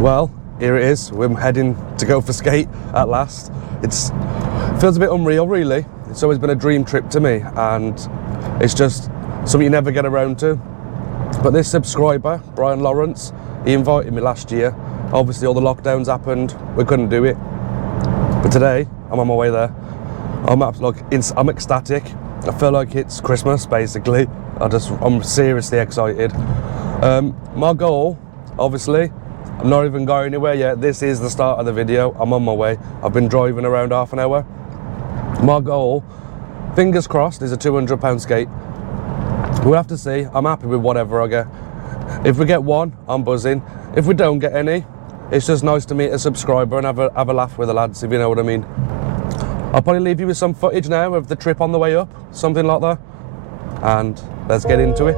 Well, here it is. We're heading to go for skate at last. It feels a bit unreal, really. It's always been a dream trip to me, and it's just something you never get around to. But this subscriber, Brian Lawrence, he invited me last year. Obviously all the lockdowns happened, we couldn't do it. But today, I'm on my way there. I'm ecstatic. I feel like it's Christmas, basically. I'm seriously excited. My goal, obviously, I'm not even going anywhere yet. This is the start of the video. I'm on my way. I've been driving around half an hour. My goal, fingers crossed, is a £200 skate. We'll have to see. I'm happy with whatever I get. If we get one, I'm buzzing. If we don't get any, it's just nice to meet a subscriber and have a laugh with the lads, if you know what I mean. I'll probably leave you with some footage now of the trip on the way up, something like that. And let's get into it.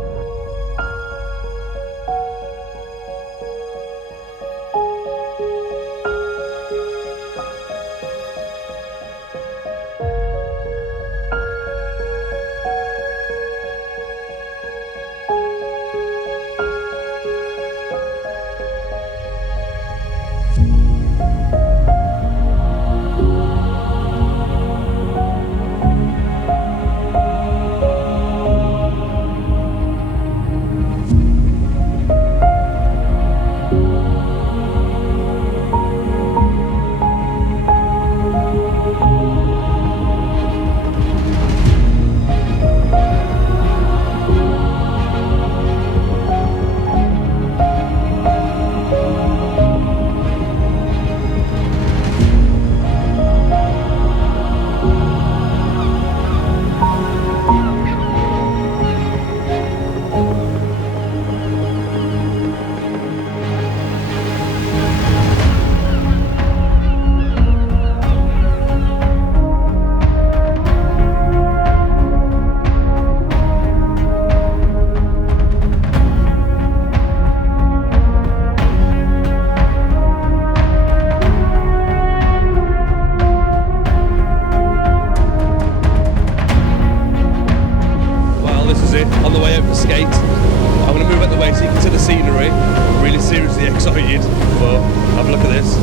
On the way out to skate. I'm going to move out the way so you can see the scenery. I'm really seriously excited, but have a look at this.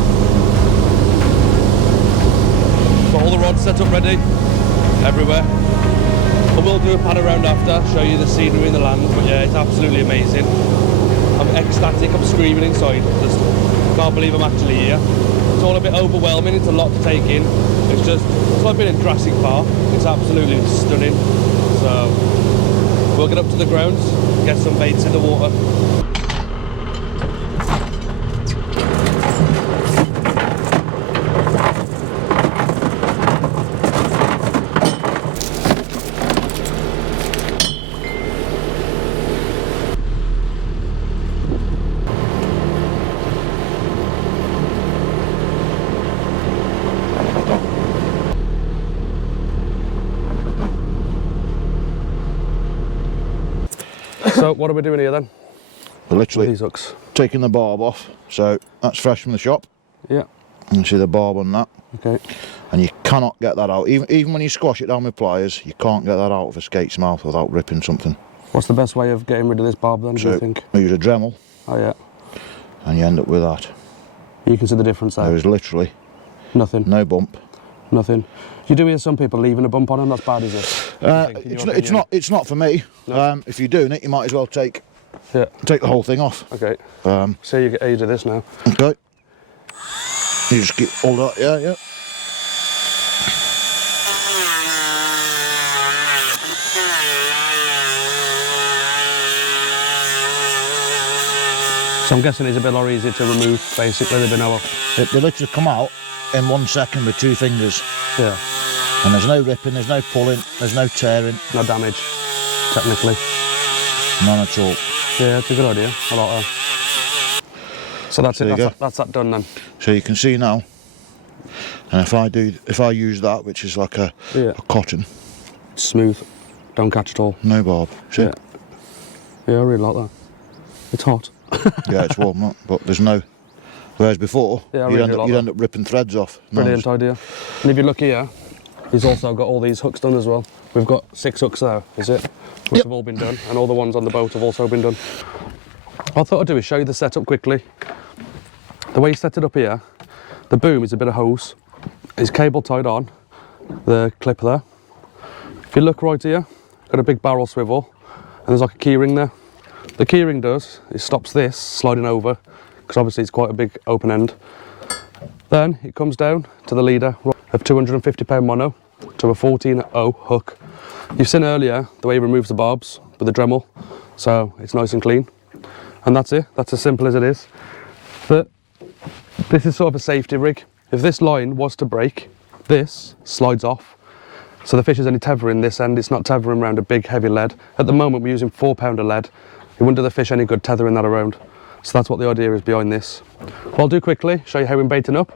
Got all the rods set up ready, everywhere. I will do a pan around after, show you the scenery in the land, but yeah, it's absolutely amazing. I'm ecstatic, I'm screaming inside. Just can't believe I'm actually here. It's all a bit overwhelming, it's a lot to take in. It's like being in Jurassic Park. It's absolutely stunning. So we'll get up to the grounds, get some baits in the water. So what are we doing here then? We're literally these hooks, taking the barb off, so that's fresh from the shop. Yeah. You can see the barb on that. Okay. And you cannot get that out. Even when you squash it down with pliers, you can't get that out of a skate's mouth without ripping something. What's the best way of getting rid of this barb then, do you think? We use a Dremel. Oh yeah. And you end up with that. You can see the difference there? There is literally nothing. No bump. Nothing. You do hear some people leaving a bump on them, that's bad, is it? It's not for me. No. If you're doing it, you might as well take the whole thing off. Okay. So you get age of this now. Okay. You just get all that, yeah. So I'm guessing it's a bit more easier to remove, basically, they've been able... They literally come out in 1 second with 2 fingers. Yeah. And there's no ripping, there's no pulling, there's no tearing. No damage, technically. None at all. Yeah, it's a good idea. I like that. So that's it, that's that done then. So you can see now, and if I use that, which is like a cotton. It's smooth, don't catch at all. No barb, see? Yeah, I really like that. It's hot. Yeah, it's warm up, but there's no... Whereas before, you'd end up ripping threads off. Brilliant idea. And if you look here, he's also got all these hooks done as well. We've got 6 hooks there, is it? Which have all been done, and all the ones on the boat have also been done. What I thought I'd do is show you the setup quickly. The way you set it up here, the boom is a bit of hose. It's cable tied on, the clip there. If you look right here, got a big barrel swivel, and there's like a key ring there. The key ring does, it stops this sliding over, because obviously it's quite a big open end. Then it comes down to the leader of 250 pound mono to a 14-0 hook. You've seen earlier the way he removes the barbs with the Dremel, so it's nice and clean. And that's it, that's as simple as it is. But this is sort of a safety rig. If this line was to break, this slides off. So the fish is only tethering this end, it's not tethering around a big heavy lead. At the moment we're using 4 pound of lead. It wouldn't do the fish any good tethering that around. So that's what the idea is behind this. What I'll do quickly, show you how we're baiting up,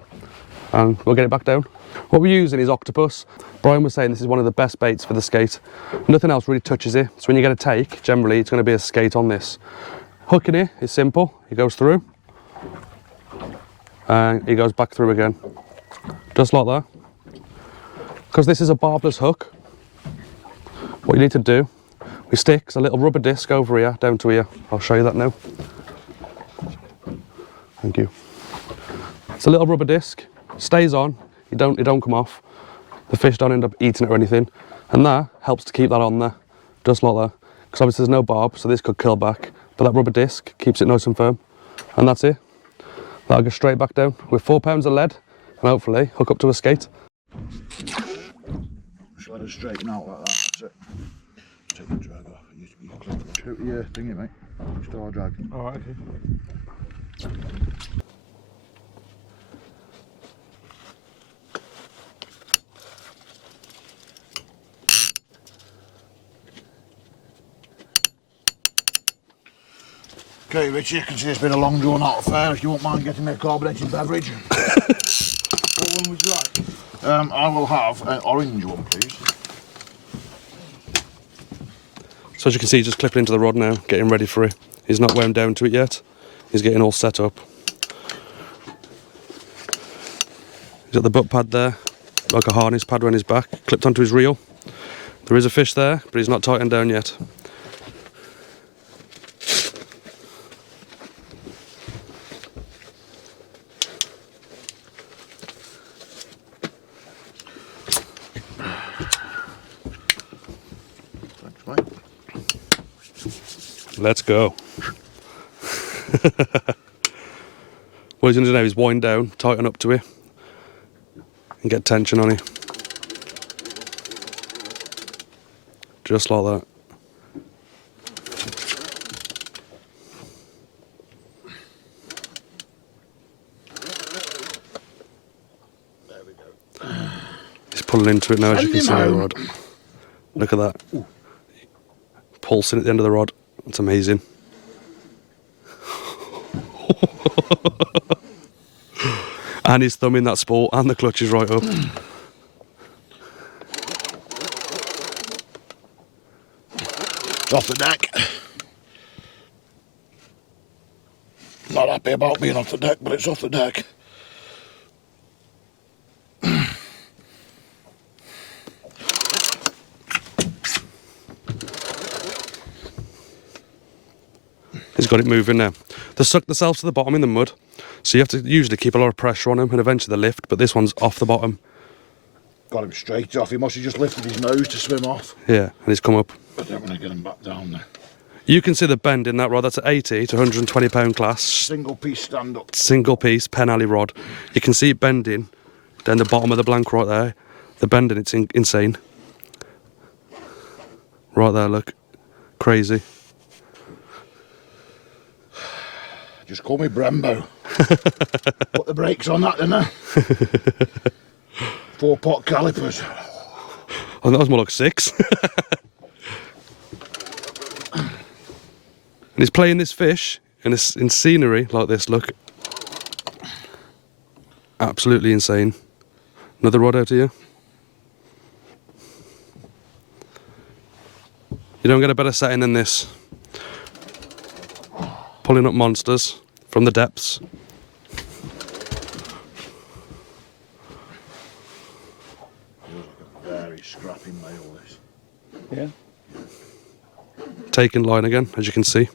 and we'll get it back down. What we're using is octopus. Brian was saying this is one of the best baits for the skate. Nothing else really touches it, so when you get a take, generally it's going to be a skate on this. Hooking it is simple, it goes through, and it goes back through again, just like that. Because this is a barbless hook, what you need to do, we stick a little rubber disc over here, down to here. I'll show you that now. Thank you. It's a little rubber disc, stays on, it don't come off. The fish don't end up eating it or anything. And that helps to keep that on there, just like that. Because obviously there's no barb, so this could curl back. But that rubber disc keeps it nice and firm. And that's it. That'll go straight back down with 4 pounds of lead, and hopefully hook up to a skate. Just let it straighten out like that, that's it. Take the drag off, you clip it. Shoot your thingy, mate. Star drag. Alright, okay. Okay, Richie, you can see it's been a long drawn out affair. If you won't mind getting me a carbonated beverage. What one would you like? I will have an orange one, please. So as you can see, he's just clipping into the rod now, getting ready for it. He's not wound down to it yet. He's getting all set up. He's got the butt pad there, like a harness pad around his back, clipped onto his reel. There is a fish there, but he's not tightened down yet. Let's go. What he's going to do now is wind down, tighten up to it, and get tension on it. Just like that. There we go. He's pulling into it now, as you can see the rod. Look at that. Pulsing at the end of the rod. It's amazing. And he's thumbing that spool, and the clutch is right up. It's off the deck. Not happy about being off the deck, but it's off the deck. He's got it moving now. They suck themselves to the bottom in the mud, so you have to usually keep a lot of pressure on them and eventually they lift, but this one's off the bottom. Got him straight off. He must have just lifted his nose to swim off. Yeah, and he's come up. I don't want to get him back down there. You can see the bend in that rod. That's an 80 to 120 pound class. Single piece stand up. Single piece Pen Alley rod. You can see it bending down the bottom of the blank right there. The bending, it's insane. Right there, look. Crazy. Just call me Brembo. Put the brakes on that, didn't I? 4-pot calipers. Oh, that was more like 6. And he's playing this fish in scenery like this, look. Absolutely insane. Another rod out here. You don't get a better setting than this. Pulling up monsters from the depths. Very scrappy male, this. Yeah. Taking line again, as you can see.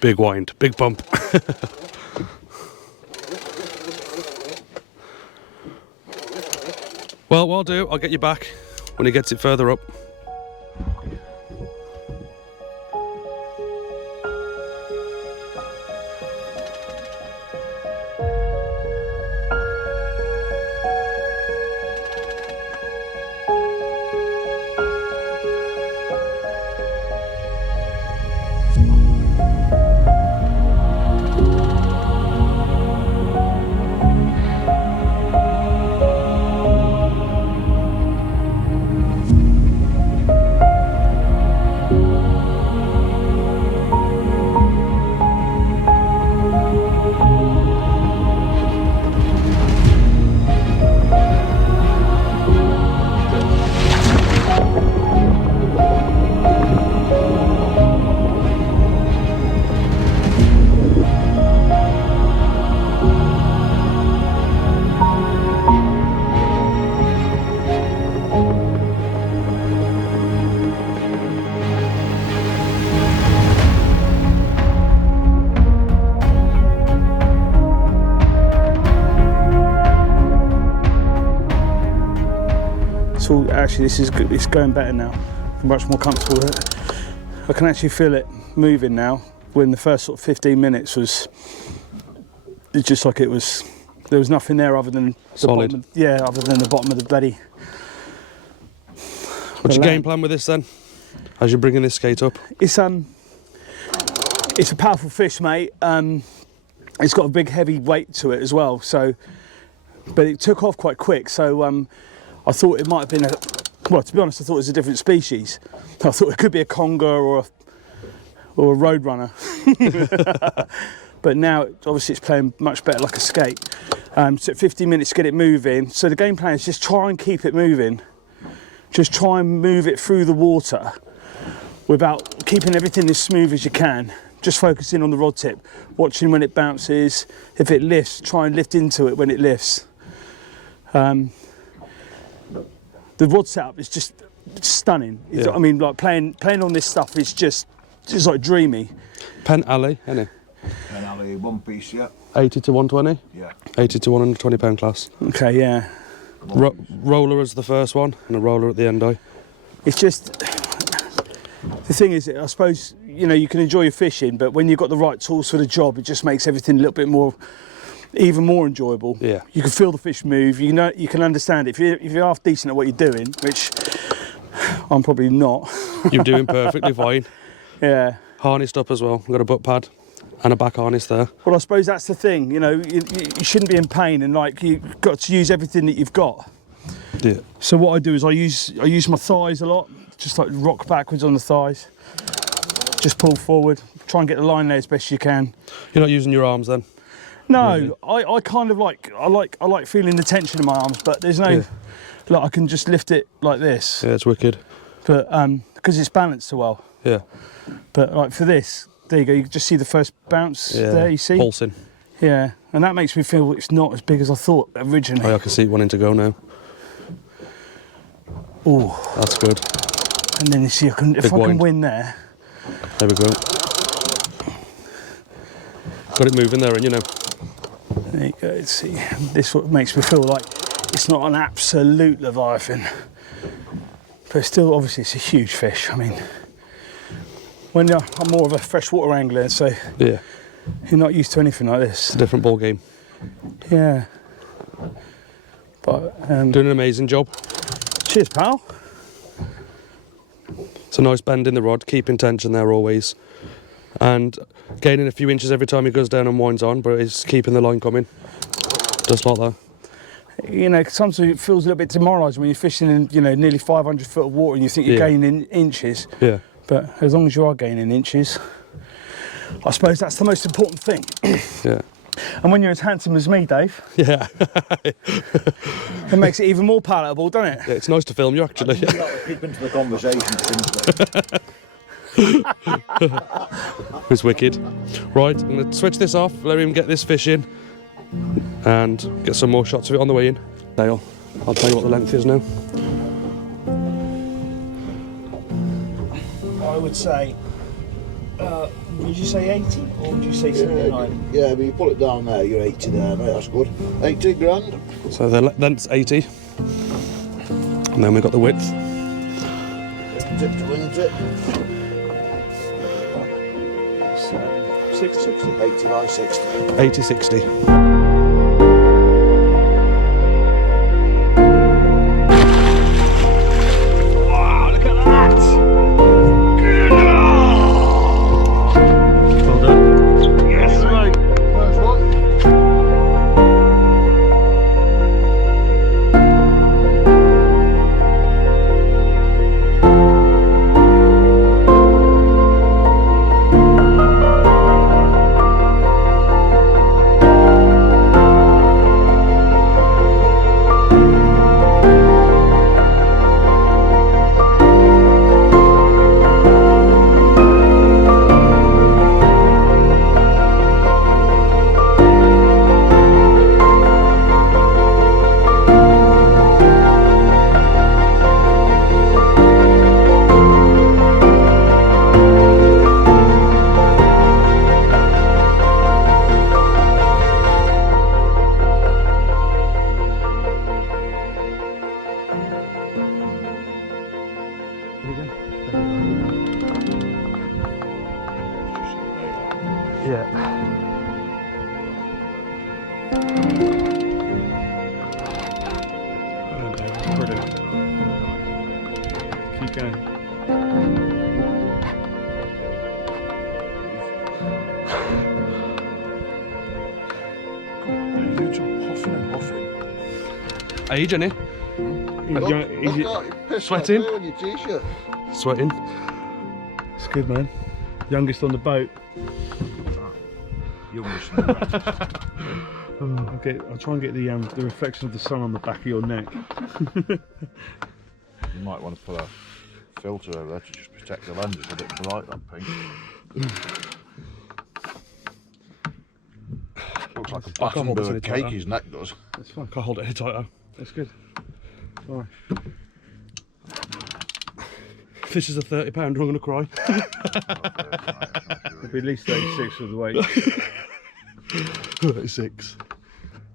Big wind, big bump. Well, what I'll do, I'll get you back when he gets it further up. Actually, it's going better now. I'm much more comfortable with it. I can actually feel it moving now. When the first sort of 15 minutes was, it's just like there was nothing there other than the Solid. other than the bottom of the bloody. What's your game plan with this then? As you're bringing this skate up? It's a powerful fish, mate. It's got a big heavy weight to it as well. So, but it took off quite quick. So I thought it might have been well, to be honest, I thought it was a different species. I thought it could be a conger or a roadrunner. But now, obviously, it's playing much better like a skate. So 15 minutes to get it moving. So the game plan is just try and keep it moving. Just try and move it through the water without keeping everything as smooth as you can. Just focusing on the rod tip, watching when it bounces. If it lifts, try and lift into it when it lifts. The rod setup is just stunning. Yeah. I mean, like playing on this stuff is just like dreamy. Pen Alley, any? Pen Alley, one piece, yeah. 80 to 120? Yeah. 80 to 120 pound class. Okay, yeah. Roller as the first one and a roller at the end. It's just, the thing is, I suppose, you know, you can enjoy your fishing, but when you've got the right tools for the job, it just makes everything a little bit more, even more enjoyable. Yeah. You can feel the fish move. You know, you can understand it. If you're half decent at what you're doing, which I'm probably not. You're doing perfectly fine. Yeah. Harnessed up as well. We've got a butt pad and a back harness there. Well, I suppose that's the thing. You know, you shouldn't be in pain, and like you've got to use everything that you've got. Yeah. So what I do is I use my thighs a lot. Just like rock backwards on the thighs. Just pull forward. Try and get the line there as best you can. You're not using your arms then? No, Really? I kind of like I like feeling the tension in my arms, but there's no like I can just lift it like this. Yeah, it's wicked. But because it's balanced so well. Yeah. But like for this, there you go. You can just see the first bounce there. You see? Pulsing. Yeah, and that makes me feel it's not as big as I thought originally. Oh, I can see it wanting to go now. Oh, That's good. and then you see if I can wind. win there. There we go. Got it moving there, and you know. There you go. Let's see. This what makes me feel like it's not an absolute Leviathan, but still, obviously, it's a huge fish. I mean, when I'm more of a freshwater angler, so Yeah. you're not used to anything like this. It's a different ball game. Yeah. But Doing an amazing job. cheers, pal. It's a nice bend in the rod, keeping tension there always. And gaining a few inches every time he goes down and winds on, but he's keeping the line coming. Just like that. You know, sometimes it feels a little bit demoralising when you're fishing in, you know, nearly 500 foot of water and you think you're gaining inches. Yeah. But as long as you are gaining inches, I suppose that's the most important thing. Yeah. And when you're as handsome as me, Dave, Yeah. it makes it even more palatable, doesn't it? Yeah, it's nice to film you actually. You got to keep into the conversation simply. It's wicked. Right, I'm going to switch this off, let him get this fish in, and get some more shots of it on the way in. Dale, I'll tell you what the length is now. would say, would you say 80 or would you say 79? Yeah, but you put it down there, you're 80 there, mate, that's good. 80 grand. So the length's 80. And then we've got the width. Tip to wing tip. 60. 80 by 60. 80, 60. Wow, look at that! Well done. Yes, mate. First one. Yeah. Well done, David. Brilliant. Keep going. You're just huffing and puffing. Are you, Jenny? Look out, you piss Sweating? on your t-shirt. Sweating. It's good, man. Youngest on the boat. Youngest. I'll try and get the reflection of the sun on the back of your neck. You might want to put a filter over there to just protect the lens. It's a bit bright, that pink. Looks like a I can't button hold this bird any cake, tighter. his neck does. That's fine. Can't hold it any tighter. That's good. Alright. Fish is a £30, I'm going to cry. It'll be at least 36 with the weight. 36.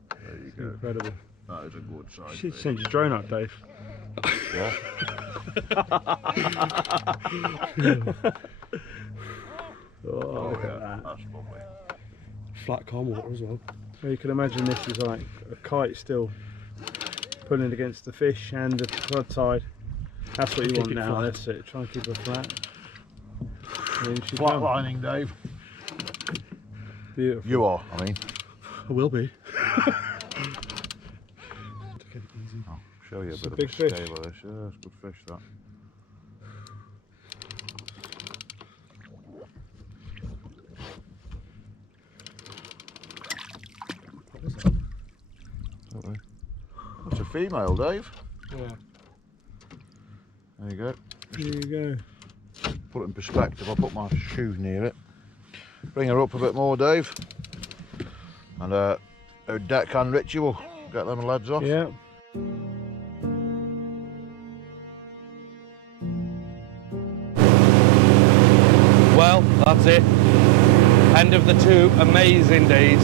There you go. Incredible. That is a good size. You should fish. send your drone up, Dave. Yeah. Oh, look at that. That's lovely. Flat calm water as well. So you can imagine this is like a kite still pulling against the fish and the flood tide. That's what you Keep want it now, flat. that's it. Try and keep it flat. Here she Flat comes. lining, Dave. Beautiful. You are, I mean. I will be. I'll show you a It's bit a of big a fish. scale of this. Yeah, it's a good fish, that. It's a female, Dave. Yeah. There you go. There you go. Put it in perspective. I'll put my shoe near it. Bring her up a bit more, Dave. And our deckhand Richie will get them leads off. Yeah. Well, that's it. End of the 2 amazing days.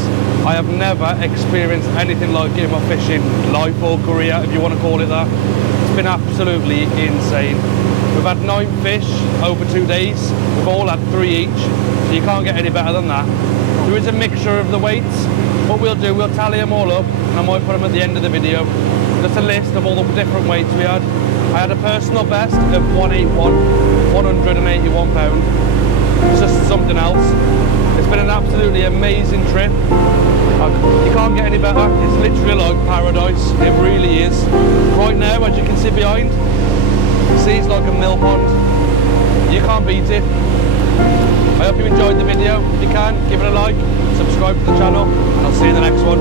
I have never experienced anything like it in my fishing life or career, if you want to call it that. It's been absolutely insane. We've had 9 fish over 2 days. We've all had 3 each, so you can't get any better than that. There is a mixture of the weights. What we'll do, we'll tally them all up, and I might put them at the end of the video. Just a list of all the different weights we had. I had a personal best of 181 pounds. It's just something else. It's been an absolutely amazing trip. You can't get any better. It's literally like paradise. It really is. Right now, as you can see behind, the sea's like a mill pond. You can't beat it. I hope you enjoyed the video. If you can, give it a like, subscribe to the channel, and I'll see you in the next one.